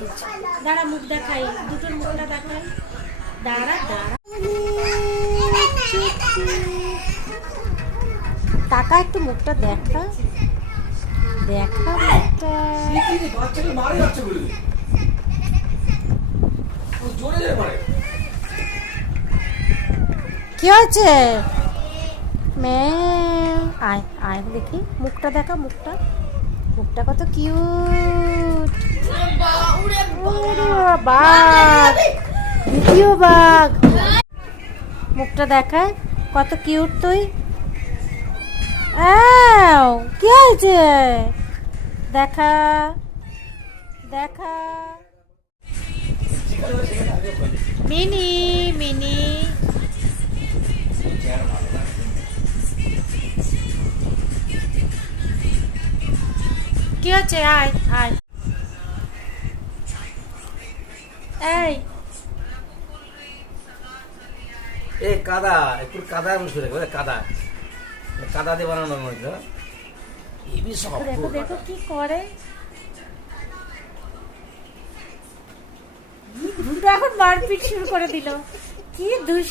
কিছু। দাঁড়া মুখ দেখাই, দুটোর মুখটা দেখাই। দাঁড়া দাঁড়া, টাকা একটু মুখটা দেখা, দেখা মুখটা। কি হয়েছে? আয় আয় দেখি মুখটা দেখা, মুখটা, মুখটা কত কিউট। বাঘ, দ্বিতীয় বাঘ, মুখটা দেখায় কত কিউট তুই। কি হয়েছে? দেখা দেখা। মিনি মিনি কি হচ্ছে? আয় আয়, এই এই কাদা, একটু কাদা মিশে দেখো, কাদা কাদা দিয়ে বানানো মনে হয়। দেখো দেখো কি করে, এখন মারপিট শুরু করে দিল। কি দুষ্ট।